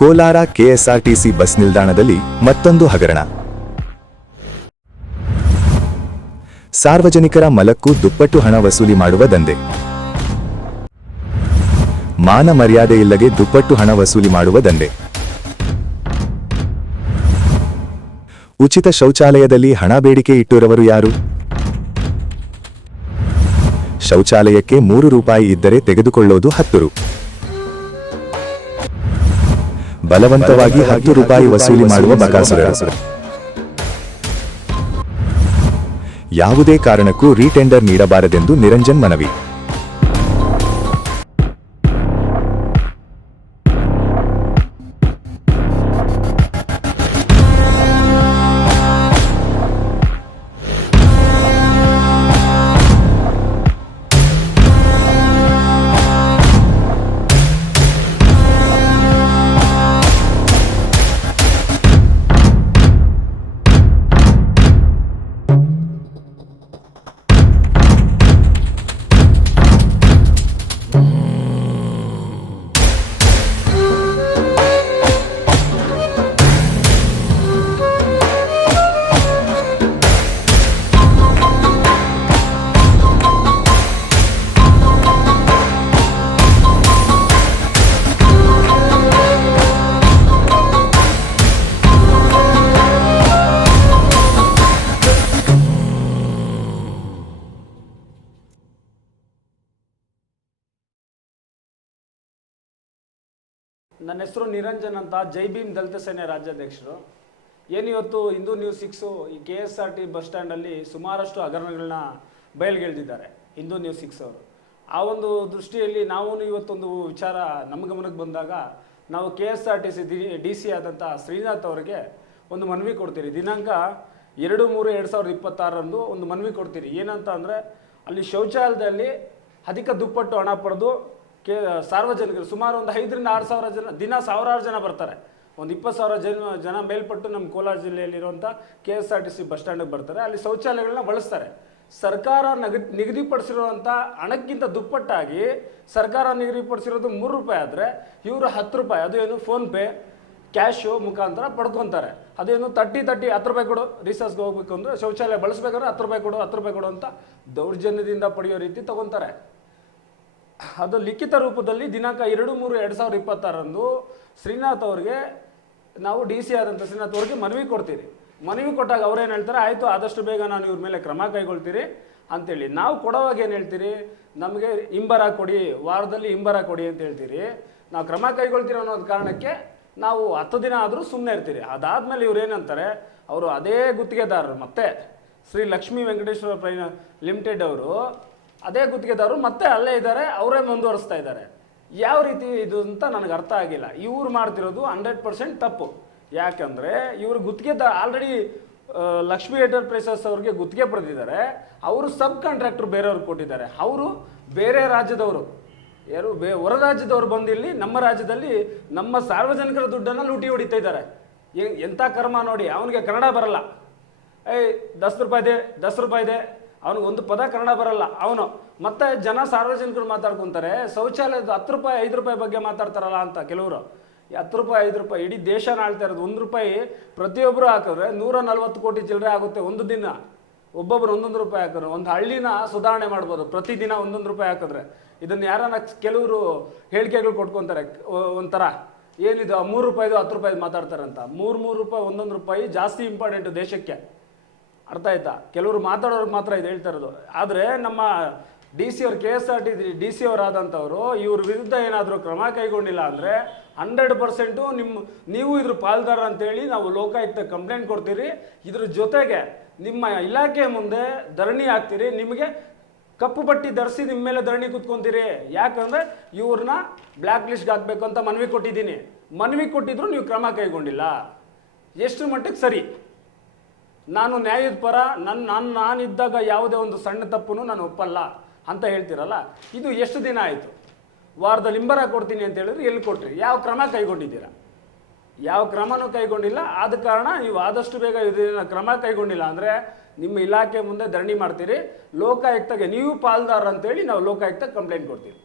Kolar KSRTC bus ನಿಲ್ದಾಣದಲ್ಲಿ ಮತ್ತೊಂದು ಹಗರಣ. ಸಾರ್ವಜನಿಕರ ಮಲಕ್ಕೂ ದುಪ್ಪಟ್ಟು ಹಣ ವಸೂಲಿ ಮಾಡುವ ದಂಧೆ. ಮಾನ ಮರ್ಯಾದೆಯಿಲ್ಲದೆ ದುಪ್ಪಟ್ಟು ಹಣ ವಸೂಲಿ ಮಾಡುವ ದಂಧೆ. ಉಚಿತ ಶೌಚಾಲಯದಲ್ಲಿ ಹಣ ಬೇಡಿಕೆ ಇಟ್ಟಿರುವವರು ಯಾರು? ಶೌಚಾಲಯಕ್ಕೆ 3 ರೂಪಾಯಿ ಇದ್ದರೆ ತೆಗೆದುಕೊಳ್ಳೋದು 10 ರು. ಬಲವಂತವಾಗಿ 10 ರೂಪಾಯಿ ವಸೂಲಿ ಮಾಡುವ ಬಕಾಸುರರು. ಯಾವುದೇ ಕಾರಣಕ್ಕೂ ರೀಟೆಂಡರ್ ನೀಡಬಾರದೆಂದು ನಿರಂಜನ್ ಮನವಿ. ನನ್ನ ಹೆಸರು ನಿರಂಜನ್ ಅಂತ, ಜೈ ಭೀಮ್ ದಲಿತ ಸೇನೆ ರಾಜ್ಯಾಧ್ಯಕ್ಷರು. ಏನಿವತ್ತು ಹಿಂದೂ ನ್ಯೂಸ್ 6 ಈ KSRT ಬಸ್ ಸ್ಟ್ಯಾಂಡಲ್ಲಿ ಸುಮಾರಷ್ಟು ಹಗರಣಗಳನ್ನ ಬಯಲ್ಗೆಳೆದಿದ್ದಾರೆ ಹಿಂದೂ ನ್ಯೂಸ್ 6 ಅವರು. ಆ ಒಂದು ದೃಷ್ಟಿಯಲ್ಲಿ ನಾವು ಇವತ್ತೊಂದು ವಿಚಾರ ನಮ್ಮ ಗಮನಕ್ಕೆ ಬಂದಾಗ ನಾವು KSRTC DC ಆದಂಥ ಶ್ರೀನಾಥ್ ಅವರಿಗೆ ಒಂದು ಮನವಿ ಕೊಡ್ತೀರಿ. ದಿನಾಂಕ 2/3/2026 ಒಂದು ಮನವಿ ಕೊಡ್ತೀರಿ. ಏನಂತ ಅಂದರೆ, ಅಲ್ಲಿ ಶೌಚಾಲಯದಲ್ಲಿ ಅಧಿಕ ದುಪ್ಪಟ್ಟು ಹಣ ಪಡೆದು ಸಾರ್ವಜನಿಕರು ಸುಮಾರು ಒಂದು 5 ರಿಂದ 6 ಸಾವಿರ ಜನ ದಿನ ಸಾವಿರಾರು ಜನ ಬರ್ತಾರೆ. ಒಂದು 20,000 ಜನ ಮೇಲ್ಪಟ್ಟು ನಮ್ಮ ಕೋಲಾರ ಜಿಲ್ಲೆಯಲ್ಲಿರುವಂಥ KSRTC ಬಸ್ ಸ್ಟ್ಯಾಂಡಿಗೆ ಬರ್ತಾರೆ. ಅಲ್ಲಿ ಶೌಚಾಲಯಗಳನ್ನ ಬಳಸ್ತಾರೆ. ಸರ್ಕಾರ ನಿಗದಿಪಡಿಸಿರುವಂಥ ಹಣಕ್ಕಿಂತ ದುಪ್ಪಟ್ಟಾಗಿ ಸರ್ಕಾರ ನಿಗದಿಪಡಿಸಿರೋದು 3 ರೂಪಾಯಿ ಆದರೆ ಇವರು 10 ರೂಪಾಯಿ, ಅದು ಏನು ಫೋನ್ಪೇ ಕ್ಯಾಶು ಮುಖಾಂತರ ಪಡ್ಕೊತಾರೆ. ಅದೇನು ತಟ್ಟಿ 10 ರೂಪಾಯಿ ಕೊಡು, ರಿಸರ್ಚ್ಗೆ ಹೋಗ್ಬೇಕು ಅಂದರೆ ಶೌಚಾಲಯ ಬಳಸ್ಬೇಕಾದ್ರೆ 10 ರೂಪಾಯಿ ಕೊಡು 10 ರೂಪಾಯಿ ಕೊಡು ಅಂತ ದೌರ್ಜನ್ಯದಿಂದ ಪಡೆಯೋ ರೀತಿ ತಗೊತಾರೆ. ಅದು ಲಿಖಿತ ರೂಪದಲ್ಲಿ ದಿನಾಂಕ 2/3/2026 ಶ್ರೀನಾಥ್ ಅವ್ರಿಗೆ ನಾವು DC ಆದಂಥ ಶ್ರೀನಾಥ್ ಅವ್ರಿಗೆ ಮನವಿ ಕೊಡ್ತೀರಿ. ಮನವಿ ಕೊಟ್ಟಾಗ ಅವ್ರೇನು ಹೇಳ್ತಾರೆ, ಆಯಿತು ಆದಷ್ಟು ಬೇಗ ನಾನು ಇವ್ರ ಮೇಲೆ ಕ್ರಮ ಕೈಗೊಳ್ತೀರಿ ಅಂತೇಳಿ. ನಾವು ಕೊಡೋವಾಗ ಏನು ಹೇಳ್ತೀರಿ, ನಮಗೆ ಹಿಂಬರ ಕೊಡಿ, ವಾರದಲ್ಲಿ ಹಿಂಬರ ಕೊಡಿ ಅಂತ ಹೇಳ್ತೀರಿ. ನಾವು ಕ್ರಮ ಕೈಗೊಳ್ತೀರಿ ಅನ್ನೋದು ಕಾರಣಕ್ಕೆ ನಾವು 10 ದಿನ ಆದರೂ ಸುಮ್ಮನೆ ಇರ್ತೀರಿ. ಅದಾದಮೇಲೆ ಇವ್ರು ಏನಂತಾರೆ, ಅವರು ಅದೇ ಗುತ್ತಿಗೆದಾರರು ಮತ್ತೆ ಶ್ರೀ ಲಕ್ಷ್ಮೀ ವೆಂಕಟೇಶ್ವರ ಲಿಮಿಟೆಡ್ ಅವರು ಅದೇ ಗುತ್ತಿಗೆದಾರರು ಮತ್ತೆ ಅಲ್ಲೇ ಇದ್ದಾರೆ, ಅವರೇ ಮುಂದುವರಿಸ್ತಾ ಇದ್ದಾರೆ. ಯಾವ ರೀತಿ ಇದು ಅಂತ ನನಗೆ ಅರ್ಥ ಆಗಿಲ್ಲ. ಇವ್ರು ಮಾಡ್ತಿರೋದು 100% ತಪ್ಪು. ಯಾಕಂದರೆ ಇವರು ಗುತ್ತಿಗೆದಾರ ಆಲ್ರೆಡಿ ಲಕ್ಷ್ಮೀ ಎಂಟರ್ಪ್ರೈಸಸ್ ಅವ್ರಿಗೆ ಗುತ್ತಿಗೆ ಪಡೆದಿದ್ದಾರೆ. ಅವರು ಸಬ್ ಕಾಂಟ್ರಾಕ್ಟರ್ ಬೇರೆಯವ್ರಿಗೆ ಕೊಟ್ಟಿದ್ದಾರೆ. ಅವರು ಬೇರೆ ರಾಜ್ಯದವರು, ಯಾರು ಹೊರ ರಾಜ್ಯದವ್ರು ಬಂದಿಲ್ಲಿ ನಮ್ಮ ರಾಜ್ಯದಲ್ಲಿ ನಮ್ಮ ಸಾರ್ವಜನಿಕರ ದುಡ್ಡನ್ನು ಲೂಟಿ ಹೊಡಿತಾ ಇದ್ದಾರೆ. ಎಂಥ ಕರ್ಮ ನೋಡಿ. ಅವನಿಗೆ ಕನ್ನಡ ಬರಲ್ಲ. 10 ರೂಪಾಯಿ ಇದೆ ಅವನಿಗೆ ಒಂದು ಪದ ಕನ್ನಡ ಬರಲ್ಲ. ಅವನು ಮತ್ತೆ ಜನ ಸಾರ್ವಜನಿಕರು ಮಾತಾಡ್ಕೊತಾರೆ, ಶೌಚಾಲಯದ 10 ರೂಪಾಯಿ 5 ರೂಪಾಯಿ ಬಗ್ಗೆ ಮಾತಾಡ್ತಾರಲ್ಲ ಅಂತ ಕೆಲವರು. 10 ರೂಪಾಯಿ 5 ರೂಪಾಯಿ ಇಡೀ ದೇಶನ ಆಳ್ತಾ ಇರೋದು. 1 ರೂಪಾಯಿ ಪ್ರತಿಯೊಬ್ಬರು ಹಾಕಿದ್ರೆ 140 ಕೋಟಿ ಚಿಲ್ಲರೆ ಆಗುತ್ತೆ ಒಂದು ದಿನ. ಒಬ್ಬೊಬ್ಬರು 1 ರೂಪಾಯಿ ಹಾಕಿದ್ರೆ ಒಂದು ಹಳ್ಳಿನ ಸುಧಾರಣೆ ಮಾಡ್ಬೋದು ಪ್ರತಿದಿನ 1 ರೂಪಾಯಿ ಹಾಕಿದ್ರೆ. ಇದನ್ನು ಯಾರನ್ನ ಕೆಲವರು ಹೇಳಿಕೆಗಳು ಕೊಟ್ಕೊತಾರೆ ಒಂಥರ, ಏನಿದು 3 ರೂಪಾಯಿದು 10 ರೂಪಾಯಿ ಮಾತಾಡ್ತಾರಂತ. 3 ರೂಪಾಯಿ 1 ರೂಪಾಯಿ ಜಾಸ್ತಿ ಇಂಪಾರ್ಟೆಂಟು ದೇಶಕ್ಕೆ. ಅರ್ಥ ಆಯ್ತಾ? ಕೆಲವರು ಮಾತಾಡೋರಿಗೆ ಮಾತ್ರ ಇದು ಹೇಳ್ತಾ ಇರೋದು. ಆದರೆ ನಮ್ಮ DC ಅವರು KSRT DC ಅವರಾದಂಥವ್ರು ಇವ್ರ ವಿರುದ್ಧ ಏನಾದರೂ ಕ್ರಮ ಕೈಗೊಂಡಿಲ್ಲ ಅಂದರೆ 100% ನೀವು ಇದ್ರ ಪಾಲ್ದಾರ ಅಂತೇಳಿ ನಾವು ಲೋಕಾಯುಕ್ತ ಕಂಪ್ಲೇಂಟ್ ಕೊಡ್ತೀರಿ. ಇದ್ರ ಜೊತೆಗೆ ನಿಮ್ಮ ಇಲಾಖೆ ಮುಂದೆ ಧರಣಿ ಹಾಕ್ತೀರಿ. ನಿಮಗೆ ಕಪ್ಪು ಪಟ್ಟಿ ಧರಿಸಿ ನಿಮ್ಮ ಮೇಲೆ ಧರಣಿ ಕೂತ್ಕೊಂತೀರಿ. ಯಾಕಂದರೆ ಇವ್ರನ್ನ ಬ್ಲ್ಯಾಕ್ ಲಿಸ್ಟ್ಗೆ ಹಾಕಬೇಕು ಅಂತ ಮನವಿ ಕೊಟ್ಟಿದ್ದೀನಿ. ಮನವಿ ಕೊಟ್ಟಿದ್ರು ನೀವು ಕ್ರಮ ಕೈಗೊಂಡಿಲ್ಲ. ಎಷ್ಟು ಮಟ್ಟಿಗೆ ಸರಿ? ನಾನು ನ್ಯಾಯದ ಪರ, ನಾನಿದ್ದಾಗ ಯಾವುದೇ ಒಂದು ಸಣ್ಣ ತಪ್ಪು ನಾನು ಒಪ್ಪಲ್ಲ ಅಂತ ಹೇಳ್ತೀರಲ್ಲ, ಇದು ಎಷ್ಟು ದಿನ ಆಯಿತು? ವಾರದಲ್ಲಿ ಹಿಂಬರ ಕೊಡ್ತೀನಿ ಅಂತ ಹೇಳಿದ್ರೆ ಎಲ್ಲಿ ಕೊಟ್ರಿ? ಯಾವ ಕ್ರಮ ಕೈಗೊಂಡಿದ್ದೀರಾ? ಯಾವ ಕ್ರಮನೂ ಕೈಗೊಂಡಿಲ್ಲ. ಆದ ಕಾರಣ ನೀವು ಆದಷ್ಟು ಬೇಗ ಇದನ್ನ ಕ್ರಮ ಕೈಗೊಂಡಿಲ್ಲ ಅಂದರೆ ನಿಮ್ಮ ಇಲಾಖೆ ಮುಂದೆ ಧರಣಿ ಮಾಡ್ತೀರಿ. ಲೋಕಾಯುಕ್ತಗೆ ನೀವು ಪಾಲ್ದಾರ ಅಂತೇಳಿ ನಾವು ಲೋಕಾಯುಕ್ತ ಕಂಪ್ಲೇಂಟ್ ಕೊಡ್ತೀವಿ.